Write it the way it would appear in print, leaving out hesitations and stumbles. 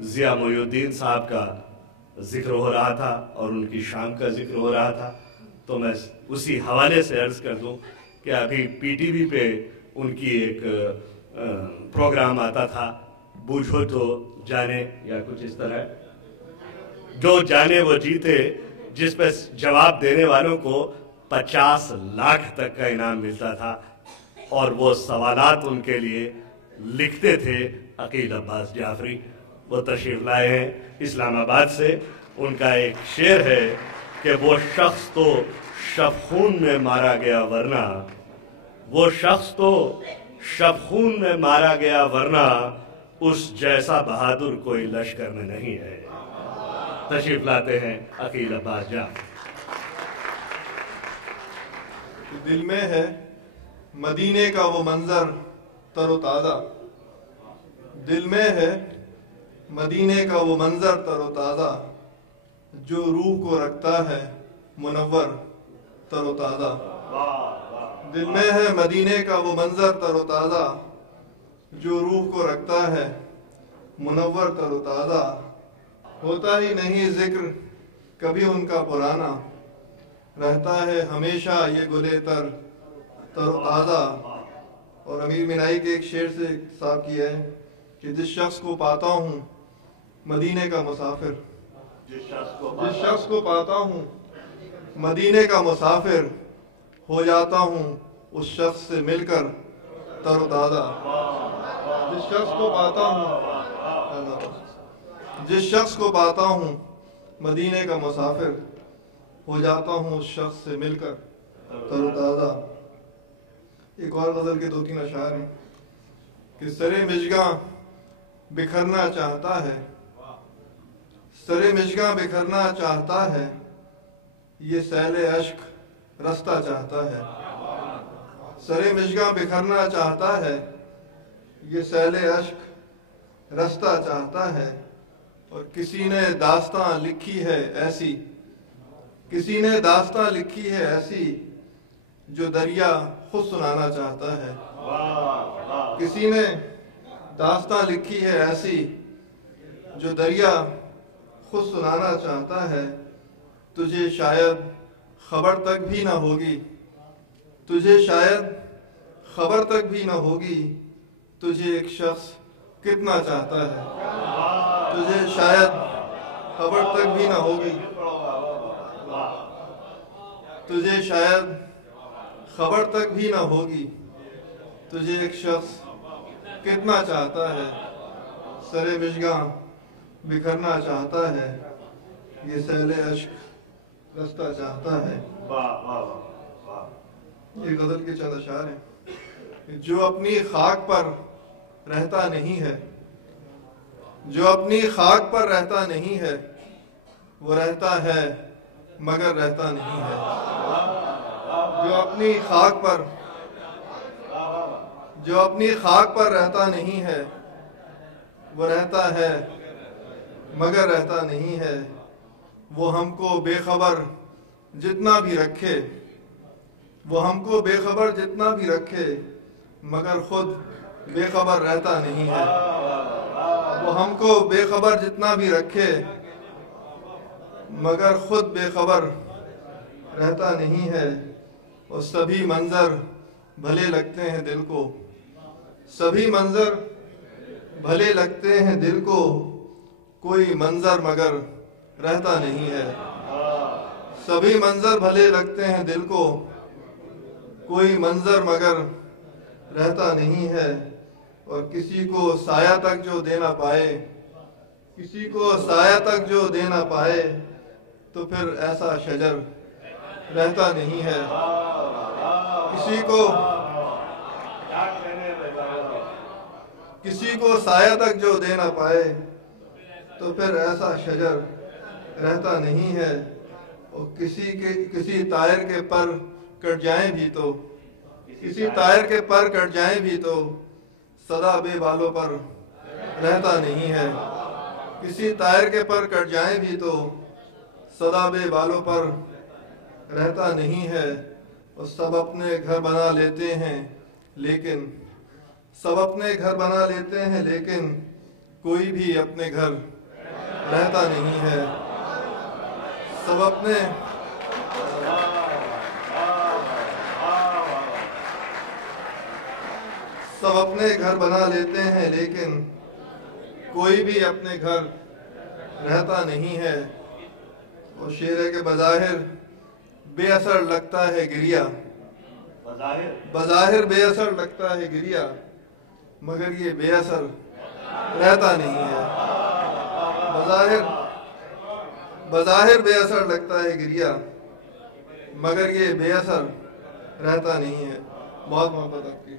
ضیاء محی الدین صاحب کا ذکر ہو رہا تھا اور ان کی شام کا ذکر ہو رہا تھا، تو میں اسی حوالے سے عرض کر دوں کہ ابھی پی ٹی وی پہ ان کی ایک پروگرام آتا تھا، بوجھو تو جانے یا کچھ اس طرح، جو جانے وہ جیتے، جس پہ جواب دینے والوں کو 50 لاکھ تک کا انعام ملتا تھا، اور وہ سوالات ان کے لیے لکھتے تھے عقیل عباس جعفری۔ وہ تشریف لائے ہیں اسلام آباد سے۔ ان کا ایک شعر ہے کہ وہ شخص تو شفخون میں مارا گیا ورنہ، وہ شخص تو شفخون میں مارا گیا ورنہ، اس جیسا بہادر کوئی لشکر میں نہیں ہے۔ تشریف لاتے ہیں عقیل عباس جعفری۔ دل میں ہے مدینے کا وہ منظر تر و تازہ، دل میں ہے مدینے کا وہ منظر تر و تازہ، جو روح کو رکھتا ہے منور تر و تازہ۔ دل میں ہے مدینے کا وہ منظر تر و تازہ، جو روح کو رکھتا ہے منور تر و تازہ۔ ہوتا ہی نہیں ذکر کبھی ان کا پرانا، رہتا ہے ہمیشہ یہ گلے تر و تازہ۔ اور امیر مینائی کے ایک شعر سے صاحب کیا ہے کہ جس شخص کو پاتا ہوں مدینے کا مسافر، جس شخص کو پاتا ہوں مدینے کا مسافر، ہو جاتا ہوں اس شخص سے مل کر تر و تازہ۔ جس شخص کو پاتا ہوں، جس شخص کو پاتا ہوں مدینے کا مسافر، ہو جاتا ہوں اس شخص سے مل کر تر و تازہ۔ ایک اور غزل کے 2-3 اشعار ہیں کہ سرے مژگاں بکھرنا چاہتا ہے، سرے مژگاں بکھرنا چاہتا ہے، یہ سیل اشک رستہ چاہتا ہے۔ سرے مژگاں بکھرنا چاہتا ہے، یہ سیل اشک رستہ چاہتا ہے۔ اور کسی نے داستاں لکھی ہے ایسی، کسی نے داستاں لکھی ہے ایسی، جو دریا خود سنانا چاہتا ہے۔ کسی نے داستاں لکھی ہے ایسی، جو دریا خود سنانا چاہتا ہے۔ تجھے شاید خبر تک بھی نہ ہوگی، تجھے شاید خبر تک بھی نہ ہوگی، تجھے ایک شخص کتنا چاہتا ہے۔ تجھے شاید خبر تک بھی نہ ہوگی، تجھے شاید خبر تک بھی نہ ہوگی، تجھے ایک شخص کتنا چاہتا ہے۔ سرے مژگاں بکھرنا چاہتا ہے، یہ سیل اشک رستہ چاہتا ہے۔ یہ غزل کے چند اشعار ہیں۔ جو اپنی خاک پر رہتا نہیں ہے، جو اپنی خاک پر رہتا نہیں ہے، وہ رہتا ہے مگر رہتا نہیں ہے۔ جو اپنی خاک پر، جو اپنی خاک پر رہتا نہیں ہے، وہ رہتا ہے مگر رہتا نہیں ہے۔ وہ ہم کو بے خبر جتنا بھی رکھے، وہ ہم کو بے خبر جتنا بھی رکھے، مگر خود بے خبر رہتا نہیں ہے۔ وہ ہم کو بے خبر جتنا بھی رکھے، مگر خود بے خبر رہتا نہیں ہے۔ اور سبھی منظر بھلے لگتے ہیں دل کو، سبھی منظر بھلے لگتے ہیں دل کو، کوئی منظر مگر رہتا نہیں ہے۔ سبھی منظر بھلے لگتے ہیں دل کو، کوئی منظر مگر رہتا نہیں ہے۔ اور کسی کو سایہ تک جو دے نہ پائے، کسی کو سایہ تک جو دے نہ پائے، تو پھر ایسا شجر رہتا نہیں ہے۔ کسی کو سایہ تک جو دے نہ پائے، تو پھر ایسا شجر رہتا نہیں ہے۔ اور کسی طائر کے پر کٹ جائیں بھی تو، کسی طائر کے پر کٹ جائیں بھی تو، صدا بے بالوں پر رہتا نہیں ہے۔ کسی طائر کے پر کٹ جائیں بھی تو، صدا بے بالوں پر رہتا نہیں ہے۔ اور سب اپنے گھر بنا لیتے ہیں لیکن، سب اپنے گھر بنا لیتے ہیں لیکن، کوئی بھی اپنے گھر رہتا نہیں ہے، سب اپنے گھر بنا لیتے ہیں لیکن کوئی بھی اپنے گھر رہتا نہیں ہے۔ اور شعر ہے کہ بظاہر بے اثر لگتا ہے گریہ، بظاہر بے اثر لگتا ہے گریہ، مگر یہ بے اثر رہتا نہیں ہے۔ بظاہر بے اثر لگتا ہے گریہ، مگر یہ بے اثر رہتا نہیں ہے۔ بہت محبت آپ کی۔